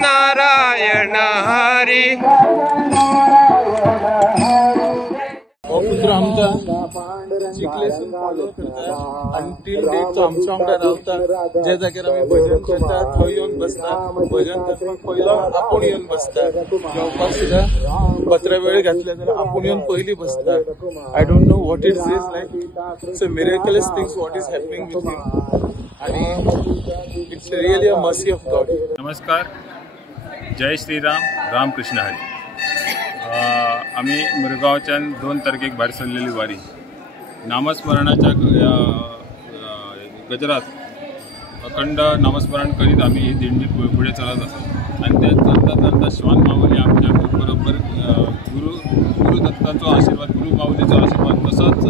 नारायण हरी। पुत्र आमचा चिखलेसून फॉलो करता अंटील डेट आमच्या वांगडा रावता। ज्या जाग्यार आमी भजन करता थंय येवन बसता। भजन करपाक पयलो आपूण येवन बसता। जेवपाक सुद्दां पत्र वेळ घातले जाल्यार आपूण येवन पयलीं बसता। I don't know what it is like. It's a miraculous things what is happening with him आणि it's really a mercy of God. नमस्कार, जय श्रीराम, रामकृष्ण हरी। आम्ही मुरगांवच्यान 2 तारखेक भायर सरलेली वारी नामस्मरणाच्या गजरात अखंड नामस्मरण करीत आम्ही ही दिंडी पुढे चलत आसा। आणि ते चलता श्वान माऊली आमच्या बरोबर गुरुदत्ताचो आशीर्वाद, गुरु माऊलीचो आशीर्वाद, तसोच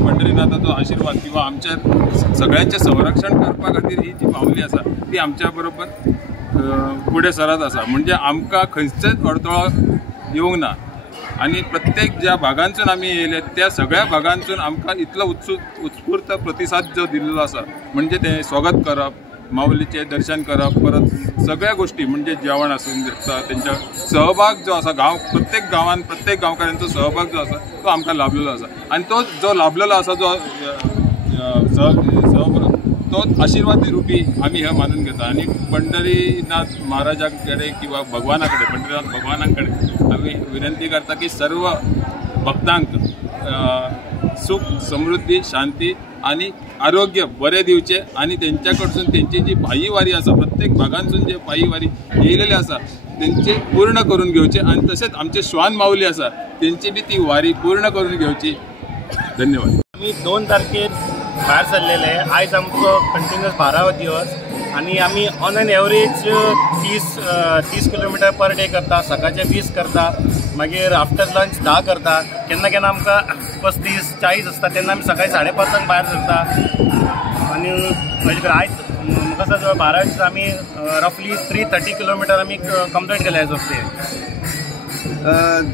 पंढरीनाथाचो आशीर्वाद किंवा आमच्या सगळ्यांचे संरक्षण करपा खातीर ही जी माऊली आसा ती आमच्या बरोबर पुढे सरत आसा। म्हणजे आमकां खंयचेच अडथळो येवंक ना। आणि प्रत्येक ज्या भागांसून आम्ही येयले त्या सगळ्या भागांसून आमकां इतलो उत्स्फूर्त प्रतिसाद जो दिल्लो आसा। म्हणजे ते स्वागत करप, माऊलीचे दर्शन करप, परत सगळ्या गोष्टी म्हणजे जेवण आसून शकता, त्यांचा सहभाग जो आसा प्रत्येक गांवांत प्रत्येक गांवकारांचो सहभाग जो आसा तो आमकां लाभलेलो आसा। आणि तो जो लाभलेलो आसा जो तोच आशीर्वादी रूपी आम्ही हे मानून घेता। आणि पंढरीनाथ महाराजांकडे किंवा भगवानाकडे, पंढरीनाथ भगवानाकडे आम्ही विनंती करता की सर्व भक्तांक सुख, समृद्धी, शांती आणि आरोग्य बरे दिवचे आणि त्यांच्याकडसून त्यांची जी पायी वारी आसा, प्रत्येक भागांसून जे पायी वारी येयलेले आसा त्यांचे पूर्ण करून घेवचे। आणि तसेच आमचे श्वान माऊली आसा त्यांची बी ती वारी पूर्ण करून घेवची। धन्यवाद। आम्ही 2 तारखेर भायर सरलेले। आयज आमचो कंटिन्युअस 12वा दिवस आणि आम्ही on an average 30 kilometre per day करता। सकाळचे 20 करता, मागीर आफ्टर लंच 10 करता। केन्ना केन्ना आमकां 35-40 आसता तेन्ना आमी सकाळी 5:30 भायर सरता। आणि म्हणजे आयज म्हाका दिसता 12 दीस आमी रफली 330 किलोमीटर आमी कंप्लीट केले आयज वरते।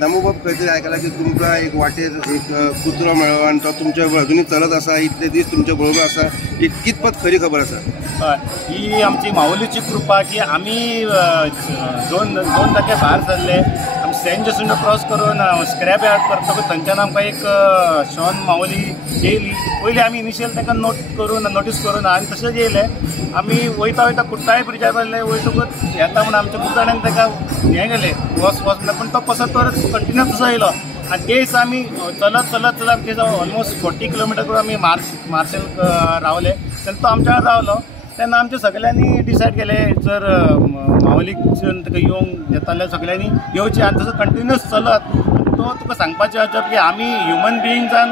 दामोबाब खंय तरी आयकलां की तुमकां एक वाटेर एक कुत्रो मेळ्ळो आनी तो तुमच्या अजुनूय चलत आसा, इतले दीस तुमच्या बरोबर आसा, ही कितपत खरी खबर आसा? हय, ही आमची माऊलीची कृपा की आमी 2 तारखे भायर सरले। आमी सेंट जेसुंडो क्रॉस करून स्क्रॅप यार्ड करतकच थंयच्यान आमकां एक श्वान माऊली येयली। पयलीं आमी इनिशियल ताका नोटीस करून आनी तशेंच येयले। आमी वयता वयता कुट्टाळे ब्रिजार वयले, वयतकूच येता म्हणून आमच्या कुट्टाण्यान ताका हें गेले वच म्हणल्यार, पूण तो कसो तर कंटिन्युअस तसो येयलो। आणि ते दिसा आमी चलत ते ऑलमोस्ट 40 किलोमीटर करून आमी मार्सेल रावले। तेन्ना तो आमच्या वांगडा रावलो। तेन्ना आमच्या सगळ्यांनी डिसायड केले जर माऊलीक ताका येवंक येता जाल्यार सगळ्यांनी येवचें। आनी तसो कंटिन्युअस चलत तो तुका सांगपाचें अजब की आमी ह्युमन बिईंग्सान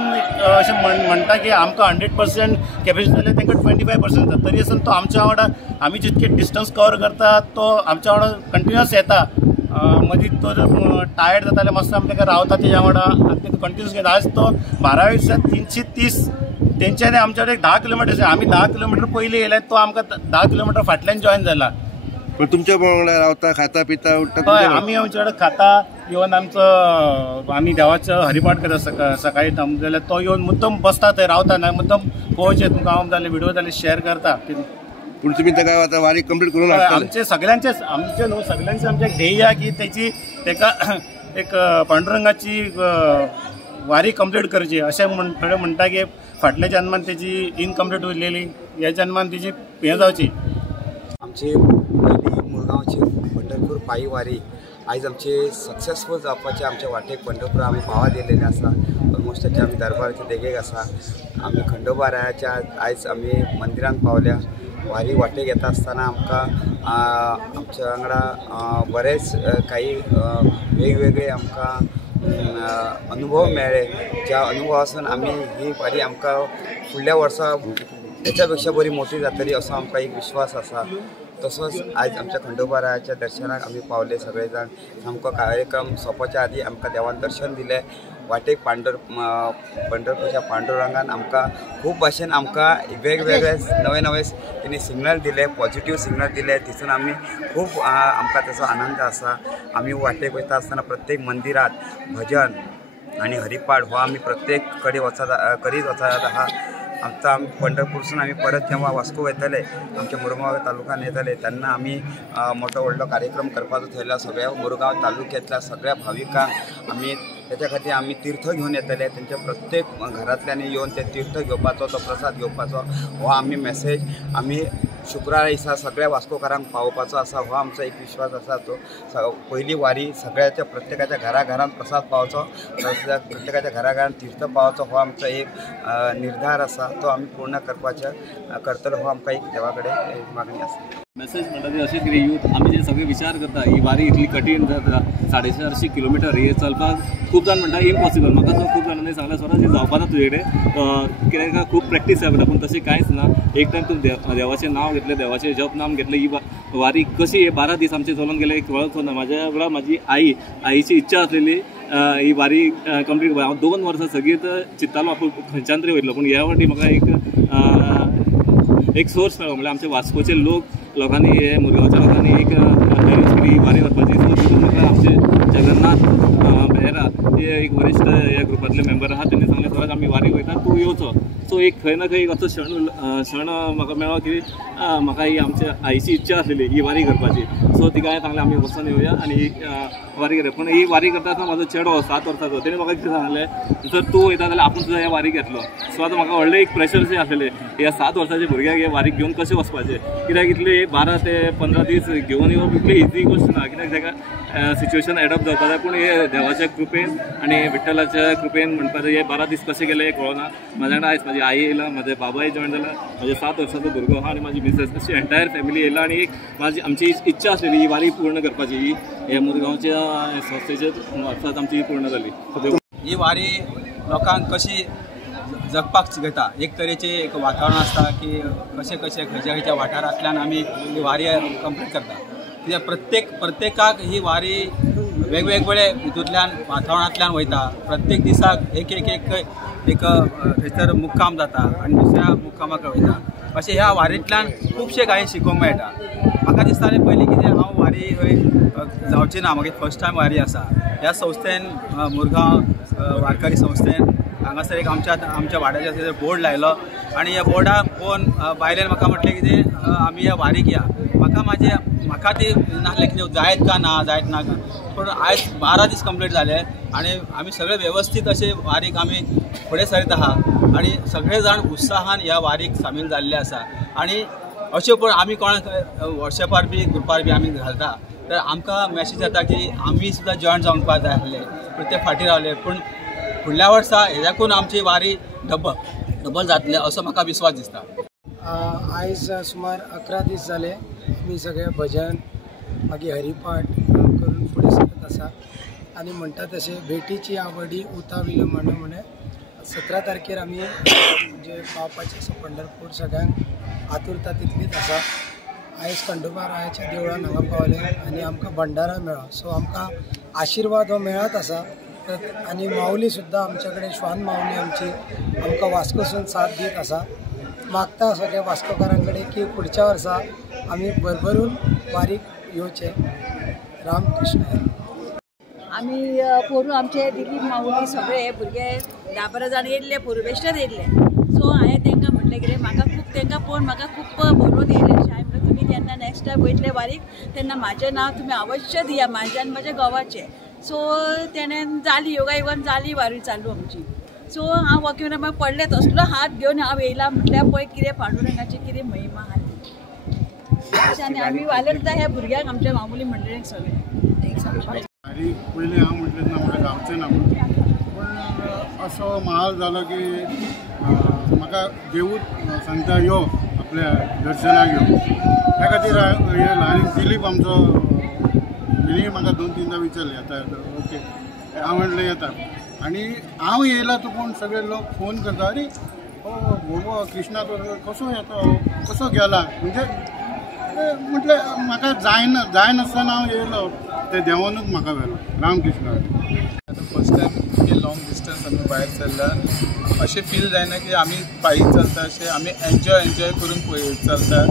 अशें म्हणटा की आमकां 100% कॅपेसिटी जाल्यार तांकां 25% जाता। तरी आसून तो आमच्या वांगडा आमी जितके डिस्टन्स कवर करता तो आमच्या वांगडा कंटिन्युअस येता। मदीं तो टायर्ड जाता जाल्यार मातसो आमी ताका रावता तेज्या वांगडा आनी ताका कंटिन्युअस घेता। आज तो 12 दिसांत 330 तेंच्यांनी आमच्या कडेन 10 किलोमीटर आमी 10 किलोमीटर पयलीं येयले, तो आमकां 10 किलोमीटर फाटल्यान जॉइन जाला। पण तुमच्या वांगडा रावता, खाता पिता उठता? हय, आमी आमच्या कडेन खाता। इवन आमी देवाचो हरिपाठ करता सकाळी जाल्यार तो येवन मुद्दम बसता थंय रावता ना, मुद्दम पळोवचें तुमकां हांव जाल्यार व्हिडिओ जाल्यार शेअर करता। पूण तुमी ताका आतां वारी कंप्लीट करून आमचे सगळ्यांचे आमचे ध्येय की ताका एक पांडुरंगाची वारी कंप्लीट करची अशें थोडे म्हणटा की फाटल्या जन्मान तेजी इनकम्प्लीट उरलेली, ह्या जन्मान तेजी हें जावची। आमची पहिली मुरगांवची पंढरपूर पायी वारी आयज आमची सक्सेसफूल जावपाचे आमच्या वाटेक पंढरपूर आमी पावत येयलेले आसा। ऑलमोस्ट ताचे आमी दरबाराचे देगेक आसा। आमी खंडोबा रायाच्या आयज आमी मंदिरांत पावल्या। वारी वाटेक येता आसतना आमकां आमच्या वांगडा बरेच काही वेगवेगळे आमकां अनुभव मेळ्ळे। ज्या अनुभवासून आमी ही वारी आमकां फुडल्या वर्सा हेच्या पेक्षा बरी मोठी जातली असो आमकां एक विश्वास आसा। तसोच आज आमच्या खंडोबा रायाच्या दर्शनाक आमी पावले सगळे जाण। सामको कार्यक्रम सोंपच्या आदी आमकां देवान दर्शन दिलें। वाटेक पंढरपूरच्या पांडुरंगान आमकां खूब भाशेन आमकां वेगवेगळे नवे नवे तेणी सिग्नल दिले, पॉझिटिव्ह सिग्नल दिले, तितून आमी खूब आमकां ताचो आनंद आसा। आमी वाटेक वयता आसतना प्रत्येक मंदिरात भजन आणि हरिपाठ हो आमी प्रत्येक कडेन करीत वचत आहा। आमचा पंढरपूरसून आम्ही परत जेव्हा वास्को वयतले आमच्या मुरगांव तालुक्यात येतले तेन्ना आम्ही मोठो व्हडलो कार्यक्रम करपाचो थयला सगळ्या मुरगांव तालुक्यातल्या सगळ्या भाविकांक आम्ही त्याच्या खातीर आम्ही तीर्थ घेऊन येतले त्यांच्या प्रत्येक घरांतल्यानी येऊन ते तीर्थ घेवपाचो तो प्रसाद घेवपाचो हो आम्ही मेसेज आम्ही शुक्रार दिसा सगळ्या वास्कोकारांक पावोवपाचो आसा हो आमचो एक विश्वास आसा तो पयली वारी सगळ्याच्या प्रत्येकाच्या घराघरांत प्रसाद पावचो प्रत्येकाच्या घराघरांत तीर्थ पावचो हो आमचो एक निर्धार आसा तो आम्ही पूर्ण करतलो हो आमकां एक देवा कडेन मागणी आसा मेसेज म्हणटा ती अशें कितें यूथ आमी जे सगळे विचार करता ही वारी इतली कठीण जाता 450 किलोमिटर हे चलपाक खूब जाण म्हणटा इम्पॉसिबल म्हाका सो खूब जाणांनी सांगलें स्वराज हे जावपाना तुजे कडेन कित्याक काय खूब प्रॅक्टीस जाय पडटा पूण तशें कांयच ना एक टायम तूं देवाचें नांव घेतलें देवाचें जप नाम घेतलें ही वारी कशी हे 12 दीस आमचे चलून गेले एक वळख ना म्हाज्या वेळार म्हाजी आईची इच्छा आसलेली ही वारी कंप्लीट हांव 2 वर्सां सगळीत चिंत्तालो आपूण खंयच्यान तरी वयतलो पूण ह्या फावटी म्हाका एक सोर्स मेळ्ळो म्हणल्यार आमचे वास्कोचे लोकांनी हे मुरगांवच्या लोकांनी एक ही वारी व्हरपाची सो तितून म्हाका आमचे जगन्नाथ बेहरा हे एक वरिश्ठ ह्या ग्रुपांतले मेंबर आहा तेणी सांगलें स्वराज आमी वारी वयता तूं येवचो सो एक खंय ना खंय असो क्षण म्हाका मेळ्ळो की म्हाका ही आमच्या आईची इच्छा आसलेली ही वारी करपाची सो तिका हांवें सांगलें आमी वचून येवया आनी ही वारी करया पूण ही वारी करता आसतना म्हाजो चेडो 7 वर्साचो तेणी म्हाका कितें सांगलें जर तूं वयता जाल्यार आपूण सुद्दां ह्या वारी घेतलो सो आतां म्हाका व्हडलें एक प्रेशरशें आसलेलें ह्या 7 वर्साच्या भुरग्याक हे वारीक घेवन कशें वचपाचें कित्याक इतले 12 ते 15 दीस घेवन येवप इतली इजी गोश्ट ना कित्याक ताका सिच्युएशन एडॉप्ट जावपा जाय पूण हे देवाच्या कृपेन आनी विठ्ठलाच्या कृपेन म्हणपाक हे 12 दीस कशें गेले हे कळना म्हाज्या वांगडा आयज म्हाजी आई येयला म्हाजे बाबाय जॉयन जाला म्हाजे 7 वर्साचो भुरगो आहा आनी म्हाजी मिसेस अशी एंटायर फॅमिली येयला आनी एक आमची इच्छा आसलेली ही वारी पूर्ण करपाची ही हे मुरगांवच्या संस्थेचे मार्फत आमची ही पूर्ण जाली ही वारी लोकांक कशी जगपाक शिकयता एक तरेचे एक वातावरण आसता की कशें खंयच्या खंयच्या वाठारांतल्यान आमी ही वारी कंप्लीट करता कित्याक प्रत्येकाक ही वारी वेगवेगळे हितूंतल्यान वातावरणांतल्यान वयता प्रत्येक दिसाक एक थंयसर मुक्काम जाता आनी दुसऱ्या मुक्कामाक वयता अशें ह्या वारींतल्यान खुबशें कांय शिकोवंक मेळटा म्हाका दिसतालें पयलीं कितें हांव वारी जावची ना म्हागे फर्स्ट टायम वारी आसा ह्या संस्थेन मुरगांव वारकरी संस्थेन हांगासर एक आमच्या वाड्याचेर बोर्ड लायलो आनी ह्या बोर्डाक पळोवन बायलेन म्हाका म्हटलें कितें आमी ह्या वारीक या म्हाका ती नासलें कितें जायत ना पूण आयज 12 दीस कंप्लीट जाले आनी आमी सगळे वेवस्थीत अशे वारीक आमी फुडें सरीत आहा आनी सगळे जाण उत्साहान ह्या वारीक सामील जाल्ले आसा आनी अशें पूण आमी कोणाक वॉट्सॅपार बी ग्रुपार बी आमी घालता तर आमकां मॅसेज येता की आमी सुद्दां जॉयन जावपाक जाय आसले पूण ते फाटीं रावले पूण फुडल्या वर्सा हेज्याकून आमची वारी डबल जातले असो म्हाका विश्वास दिसता आयज सुमार 11 दीस जाले आमी सगळे भजन मागीर हरिपाठ करून फुडें सरत आसा आनी म्हणटा तशें भेटीची आवडी उताविल्यो म्हणे 17 तारखेर आमी म्हणजे पावपाचें आसा पंढरपूर सगळ्यांक आतुरता तितलीच आसा आयज खंडोबा रायाच्या देवळान हांगा पावले आनी आमकां भंडारा मेळ्ळो सो आमकां आशिर्वाद हो मेळत आसा आनी माऊली सुद्दां आमचे कडेन श्वान माऊली आमची आमकां वास्कोसून साथ दीत आसा मागता सगळ्या वास्कोकारां कडेन की फुडच्या वर्सा आमी भरभरून वारीक येवचे रामकृष्ण आमी पोरू आमचे दिलीप माऊली सगळे भुरगे 10-12 जाण येयल्ले पुर्वेस्टर येयल्ले सो हांवें तांकां म्हटलें कितें म्हाका खूब तांकां पळोवन म्हाका खूब बरोवन येयलें अशें हांवें म्हटलें तुमी जेन्ना नेक्स्ट टायम वयतले वारीक तेन्ना म्हाजें नांव तुमी अवश्य दिया म्हाजें आनी म्हाज्या घोवाचें सो तेणें जाली योगा इवन जाली वारी चालू आमची सो हांव वॉकिंग म्हाका पडलें तसलो हात घेवन हांव येयला म्हटल्यार पळय कितें पांडुरंगाची कितें महिमा आहा ती आनी आमी वाले सुद्दां ह्या भुरग्यांक आमच्या मामुली मंडळीक सगळे पयलीं हांव म्हटलें ना म्हाका जावचें ना पूण असो माहोल जालो की म्हाका देवूच सांगता यो आपल्या दर्शनाक यो त्या खातीर हे ल्हान दिलीप आमचो तिणें म्हाका 2-3दां विचारलें येता ओके हांव म्हटलें येता आनी हांव येयला तूं पूण सगळे लोक फोन करता अरे बाबा कृष्णा तो कसो येतो कसो गेला म्हणजे म्हटलें म्हाका जाय नासतना हांव येयलो ते देवानूच म्हाका व्हेलो रामकृष्ण फर्स्ट टायम हे लॉंग डिस्टन्स आमी भायर सरला अशें फील जायना की आमी पायी चलता अशें आमी एन्जॉय करून चलता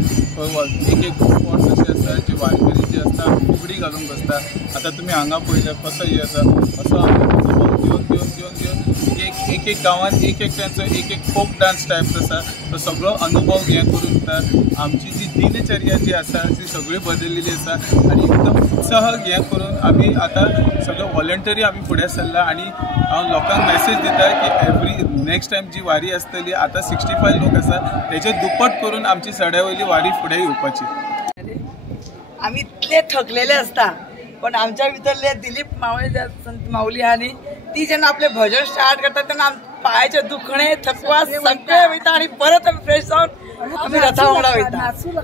एक स्पॉट्स अशे आसता जे वारकरी जे आसता फुगडी घालून बसता आतां तुमी हांगा पळयल्यार कसो हे आसा असो घेवन एक एक गांवांत एक त्यांचो एक फोक डान्स टायप आसा तो सगळो अनुभव हे करून दिता। आमची जी दिनचर्या जी आसा ती सगळी बदललेली आसा आनी एकदम उत्साह हे करून आमी आतां सगळो व्हॉलंटरी आमी फुडें सरला आनी हांव लोकांक मेसेज दिता की एवरी नेक्स्ट टायम जी वारी आसतली आतां 65 लोक आसा तेचे दुप्पट करून आमची सड्यावयली वारी फुडें येवपाची। आम्ही इतले थकलेले असता पण आमच्या भितरले दिलीप मावळे संत माऊली आणि ती जेन्ना आपले भजन स्टार्ट करतात तेन्ना पायाचे दुखणे थकवा सगळे वयता आणि परत आमी फ्रेश जावन आमी रथा वांगडा वयता।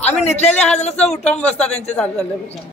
आमी न्हिदलेले आहा जाल्यार उठून बसता तेंचे चालू जाल्ले भजन।